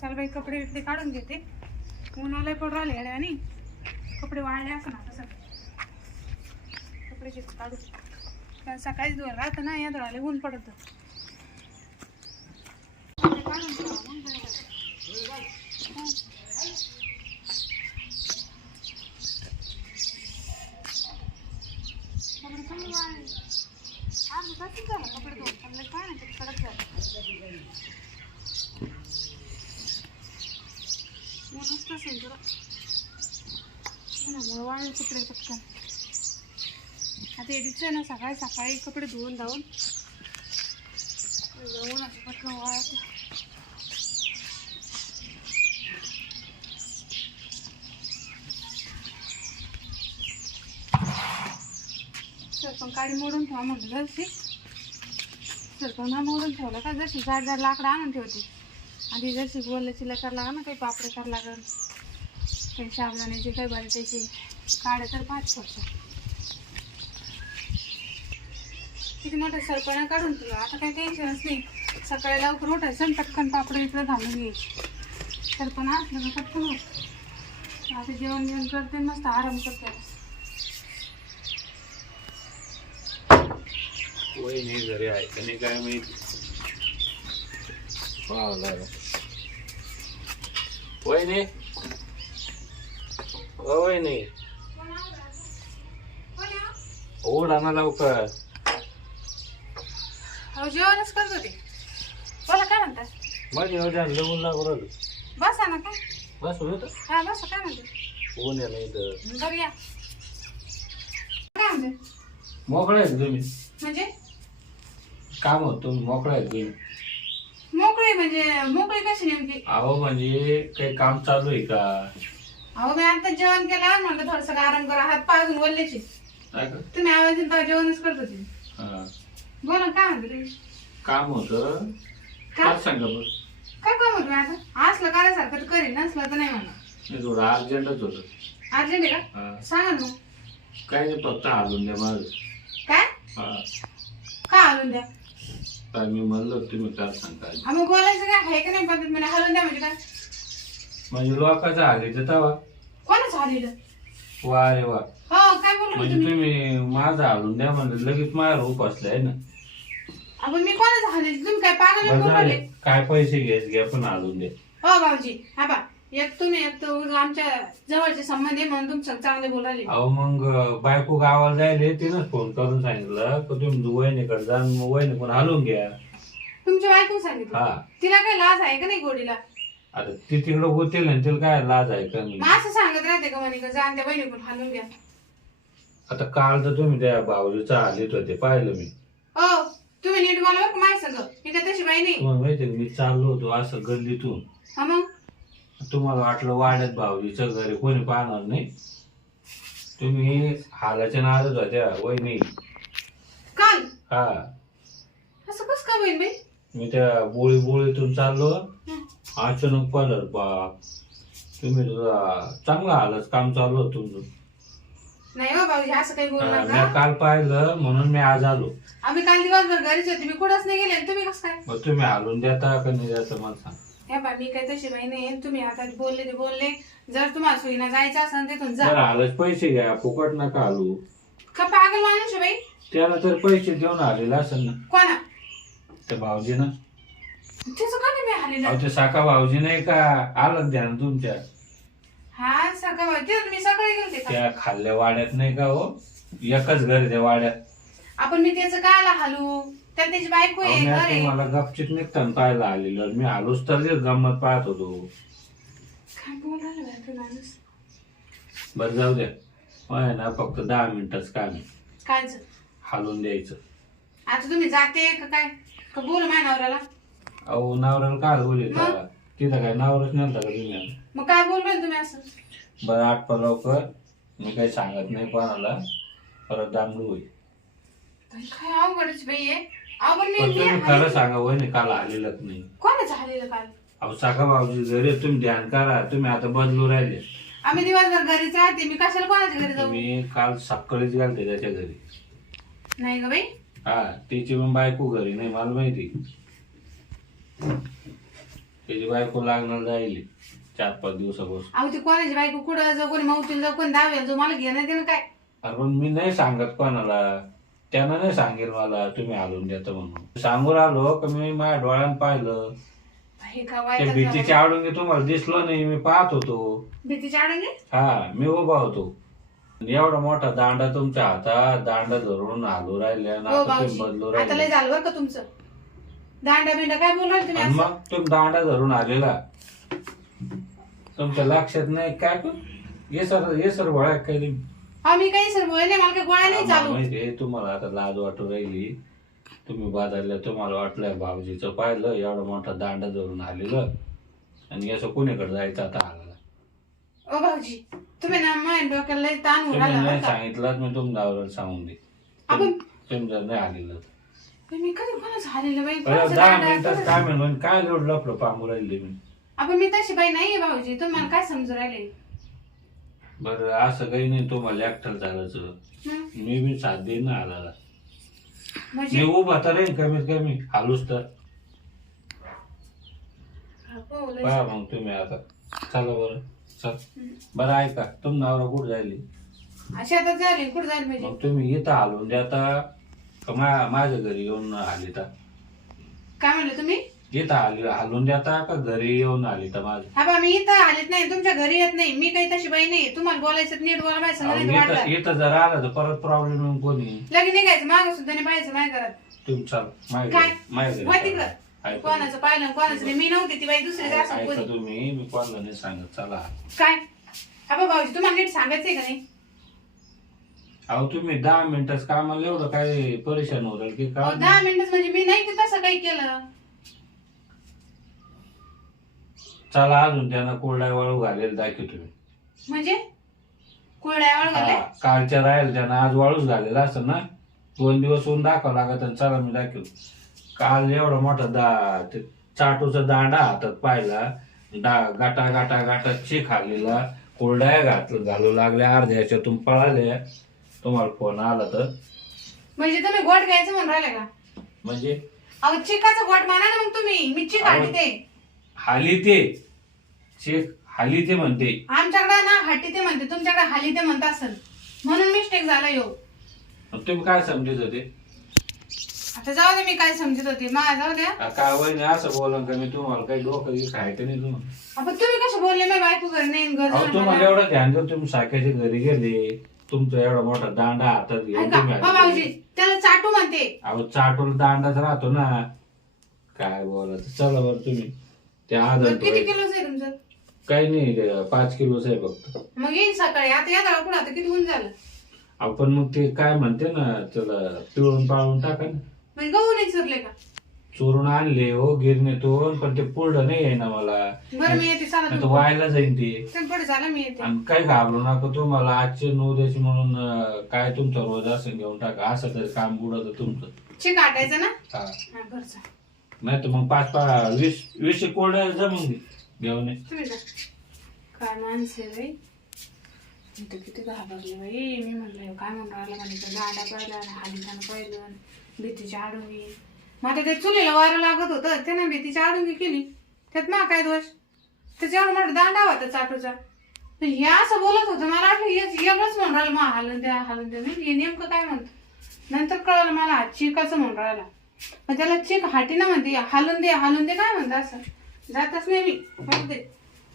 चल बाई कपडे बिपडे काढून घेते. उन्हाला पण राहिले आणि कपडे वाळले असं ना तसं. कपडे चित्र काढू कारण सकाळीच धुवायला राहतं ना या धुवायला ऊन पडत. काढून कपडे कमी वाळले. अर्धा तासच झाला कपडे धुवून. पण काय नाही ते कडक झालं मस्त असेल तुला उन्हामुळे कपडे पटकन आता एडिच आहे ना सकाळी सकाळी कपडे धुवून धावून उन्हाचं पटकन वाळत सरपण काडी मोडून ठेवा म्हटलं जरशी सरपण हा मोडून ठेवलं का जशी जाड जाड लाकडं आणून ठेवते आधी जशी बोललं लकार लागा ना काही पापडे कर लागल काही साबणाचे काही बटाट्याचे काढे तर पाच वर्ष. किती मोठं सरपणा काढून तुला आता काही टेन्शनच नाही. सकाळी लवकर उठायचं पटकन पापड इकडे घालून घ्यायचे सरपण असलं का पटकन होत आता जेवण जेवण करते मस्त आराम करते. वय नाही घरी आहे का नाही काय माहिती? पाहावं लागेल वय नाही? वय नाही ओढा ना लवकर. अहो जेवणच करत होते. बोला काय म्हणतात मध्ये उद्या लवून लागू राहिलो. बसा ना काय? बस होत हा बसा काय म्हणते? ऊन नाही तर बरं या काय म्हणते? मोकळा आहेत तुम्ही? म्हणजे? काम होत तुम्ही मोकळा आहेत तुम्ही? मोकळी म्हणजे मोकळी कशी नेमकी? अहो म्हणजे काही काम चालू आहे का? अहो मी आता जेवण केलं म्हणलं थोडस आराम करा हात पाय अजून वल्लेचे काय का तुम्ही आवाज तेव्हा जेवणच करत होते. हा. बोला काय म्हणते काम होतं. काय काय सांगा बरं? काय काम होतं आता असलं करायसारखं तर करीन नसलं तर नाही म्हणा नाही थोडं अर्जंटच होतं. अर्जंट आहे का. सांगा ना मग. काय नाही फक्त हालून द्या माझं. काय? हा. का हलून द्या? काय मी म्हणलं तुम्ही काय सांगता हा, मग बोलायचं काय? आहे का नाही पद्धत? म्हणजे हलून द्या म्हणजे काय? म्हणजे लोकांचं तर तवा. कोणाच हलेलं? वा रे वा हो काय बोलू म्हणजे तुम्ही? तुम्ही माझं हालून द्या म्हणलं लगेच माझ्या रूप असले आहे ना. आपण मी कोणाच हलेल? तुम्ही काय पागल बरं बोलू झाले. राहिले? काय पैसे घ्यायचे घ्या पण हालून द्या हो भाऊजी. हा बा एक तुम्ही एक तो आमच्या जवळचे संबंध आहे म्हणून तुमचं चांगले बोलाले अहो मग बायको गावाला जायले तिनंच फोन करून सांगितलं की तुम्ही वहिनीकडे जा आणि मग वहिनी पण हालून घ्या. तुमच्या बायको सांगितलं? हा. तिला काय लाज आहे का नाही गोडीला? आता ती तिकडं होतील ना तिला काय लाज आहे का नाही? मग असं सांगत राहते का म्हणे का बहिणी पण हालून घ्या. आता काल तर तुम्ही त्या भाऊजीचा आलीत होते पाहिलं मी. हो तुम्ही नीट बोला बरं का सगळं मी तशी बाई नाही. तुम्हाला माहिती मी चाललो होतो असं गल्लीतून. हा मग? तुम्हाला वाटलं वाड्यात भाऊजीच्या घरी कोणी पाहणार नाही? तुम्ही हालाच्या नादच होत्या वहिनी. काल? हा. असं कस का होईल बाई? मी त्या बोळी बोळीतून चाललो. हं. अचानक पाहिलं बाप तुम्ही तुला चांगलं हालच काम चालू होतं तुमचं. नाही हो भाऊजी असं काही बोलू नका. मी काल पाहिलं म्हणून मी आज आलो. आम्ही काल दिवसभर घरीच होते मी कुठंच नाही गेले. आणि तुम्ही कसं काय? मग तुम्ही हालून देता का नाही देता मला सांग. हे बा मी काय तशी बाई नाही तुम्ही आता बोलले ते बोलले. जर तुम्हाला सुईना जायचं असेल तिथून जा. बरं पैसे घ्या फुकट नका हालू. का पागल माणूस आहे बाई? त्याला तर पैसे देऊन आलेला असेल ना. कोणा? त्या भाऊजीनं. त्याचं का अहो ते साका भाऊजी नाही का? आलं ध्यान तुमच्या. हा सगळं माहिती मी सकाळी गेलते का? त्या खाल्ल्या वाड्यात नाही का हो? एकच घर आहे त्या वाड्यात. आपण मी त्याचं काय आला हालू? त्यात त्याची बायको अहो, आहे मी घर आता आहे. मला गपचित निघताना पाहायला आलेलं. मी आलोच तर तेच गंमत पाहत होतो. काय बोलायला बाई तो माणूस? बरं जाऊ द्या. होय ना फक्त दहा मिनिटच काम आहे. कायच? हालून द्यायचं. आता तुम्ही जाते का काय? का बोलू माझ्या नवऱ्याला? अहो नवऱ्याला काय बोलले? तिथं काय नवराच नव्हता का तुम्ही? मग काय बोलू तुम्ही असं? बरं आठपा लवकर. मी काही सांगत नाही कोणाला. परत दामडू होईल. काय अवघडच बाई आहे पण तुम्ही आले- खरं सांगा वहिनी काल आलेलंच नाही. कोणाचं झालेलं काल? अहो साका भाऊजी घरी आहे, तुम्ही ध्यान करा. तुम्ही आता बदलू राहिले. आम्ही दिवसभर घरीच राहते. मी कशाला कोणाच्या घरी जाऊ? तुम्ही काल सकाळीच गेलते त्याच्या घरी. नाही ग बाई. हा तिची पण बायको घरी नाही मला माहिती. त्याची बायको लागणार जाईल चार पाच दिवसापासून. अहो ती कोणाची बायको कुठं जाऊ कोणी मावतील जाऊ कोणी दावेल जो मला घेणं देणं काय? अरे पण मी नाही सांगत कोणाला. त्यानं नाही सांगेल मला तुम्ही हालून देता म्हणून. सांगून आलो का मी माझ्या डोळ्यानं पाहिलं. हे का त्या वाईट भीतीची आडून तुम्हाला दिसलो नाही मी पाहत होतो. भीतीची आडंगे? हा मी उभा होतो. एवढा मोठा दांडा तुमच्या हातात दांडा धरून हालू राहिले आणि हो तुम्ही बदलू आता लय राहिले झालं बरं का तुमचं? दांडा बिंडा काय बोलणार तुम्ही आणि असं? मग तुम्ही दांडा धरून आलेला. तुमच्या लक्षात नाही काय पण ये सर ये सर गोळ्या काही नाही. हा मी काही सर बोलले मला काही गोळ्या नाही आम्हाला चालू. माहितीये तुम्हाला आता लाज वाटू राहिली. तुम्ही बाजारला तुम्हाला वाटलं भाऊजीचं पाहिलं एवढा मोठा दांडा धरून आलेलं. आणि असं कोणीकडे जायचं आता आला ओ भाऊजी तुम्ही ना माझ्या डोक्याला लय ताण होऊन तुम्ही आला नाही बरं का? सांगितलं मी आवडत सांगून दे आपण तुम्ही जर नाही आलेलं. पण मी कधी कोणाच झालेलं बाई? बरं, कोणाचं दहा दांडा- मिनिटात कोणाचं- काय म्हणून काय लोड लपलं पांगू राहिले मी? आपण मी तशी बाई नाहीये भाऊजी. तुम्हाला काय समजू राहिले? बरं असं काही नाही तुम्हाला एकटं चालायचं. हं? मी बी साथ देईन ना आला मी म्हणजे उभा तर राहीन कमीत कमी. हालूच तर. हो, लय- पहा मग तुम्ही आता. चला बरं. चल. बरं ऐका. तुम नवरा कुठं जायली अशी आता झाली. कुठं जाईल म्हणजे? मग तुम्ही इथं हालून देता का मा- माझ्या घरी येऊन आली तर. काय म्हणलं तुम्ही? इथं आली हालून देता का घरी येऊन आली तर माझ्या हा बा मी इथं आलेत नाही तुमच्या घरी येत नाही. मी काही तशी बाई नाही तुम्हाला बोलायचं नीट बोला माझ्या संग नाही तर इथं वाढवा. इथं जर आलं तर परत प्रॉब्लेम कोणी? लगे निघायचं मागं सुद्धा नाही पाहायचं माझ्या घरात माझ्या काय? तिकडं. ऐका कोणाचं पाहिलं कोणाचं नाही. मी नव्हती ती बाई दुसरी असं ऐका कोणी तुम्ही मी कोणाला नाही सांगत. चला. काय? हा बा भाऊजी तुम्हाला नीट सांगायचंय का नाही? अहो तुम्ही दहा मिनिटाच कामाला एवढं काय परेशान होईल की अहो, का दहा मिनिटच म्हणजे मी नाही की तसं काही केलं. चला अजून त्यांना कोरडा वाळू घालेल दाखव तुम्ही म्हणजे? हा, घाले कालच्या राहील त्यांना आज वाळूच घालेला असं ना? दोन दिवस होऊन दाखव लागत आणि चला मी दाखव काल एवढा मोठा दा ते चाटूचा दांडा हातात पाहिला डा गाटा गाटा गाटा ची खाल्लेला कोरड्या घात घालू लागल्या अर्ध्या याच्यातून पळाल्या. तुम्हाला फोन आला तर. म्हणजे तुम्ही गोट घ्यायचं म्हणून राहिले का? म्हणजे? अहो चिकाचं गोट माना ना मग तुम्ही. मी चिक अहो. हाली ते चेक हाली ते म्हणते. आमच्याकडे ना हाटी ते म्हणते. तुमच्याकडे हाली ते म्हणत असेल. म्हणून मिस्टेक झाला यो. मग तुम्ही काय समजत होते? आता जाऊ दे मी काय समजत होते. मा जाऊ द्या. वय असं बोला का मी तुम्हाला काही डोकं गिक खायचं नाही तुम्हाला? आपण तुम्ही कसे बोलले? मी बायको घरी नाही अहो तुम्हाला. एवढं ध्यान देऊन तुम्ही साख्याच्या घरी गेले. तुमचा एवढा मोठा दांडा हातात घेऊन ऐका तुम्ही हो आले. भाऊजी त्याला चाटू म्हणते. अहो चाटून दांडाच राहतो ना. काय बोलायचं? चला बरं तुम्ही. त्या बरं, किती किलोच आहे तुमचं? काही नाही ते पाच किलोच आहे फक्त. मग येईन सकाळी. आता या जाऊ कुठं आता किती ऊन झालं? आपण मग ते काय म्हणते ना त्याला पिळून पाळून टाका ना. म्हणजे गहू नाही सुरले का? चोरून आणले हो गिरणीतून पण ते पुढं नाही आहे ना मला. बरं मी येते चला नाही तर तुम्ही. व्हायला जाईन ते. तुम्ही पुढे झालं मी येते. आणि काही घाबरू नका तुम्हाला आजचे नऊ द्यायचे म्हणून अं, काय तुमचा रोज असं घेऊन टाका असं तरी काम बुडत तुमचं. आटायचं ना? हा. हा बरं. नाही तर मग पाच पाच वीस वीस कोरड्या जमून घे घेऊन ये. तुम्ही जा. काय माणसे बाई. मी तर किती घाबरले बाई. मी म्हणलं काय म्हणून राहिलं पाहिलं हालिकानं पाहिलं भीतीची आडुंगी मग आता ते चुलीला वारं लागत होतं. त्यानं तिची आडुंगी केली. त्यात मा काय दोष? त्याच्यावर मोठा दांडा होता चाटूचा. हे असं बोलत होतं मला वाटलं हेच वेगळंच म्हणून राहिलं मग हालून द्या हालून द्या मी हे नेमकं काय म्हणतो? नंतर कळलं मला हा चिकाचं म्हणून राहिला. मग त्याला चिक हाटी ना म्हणते हालून दे हालून दे काय म्हणतं असं? जातच नाही मी. दे.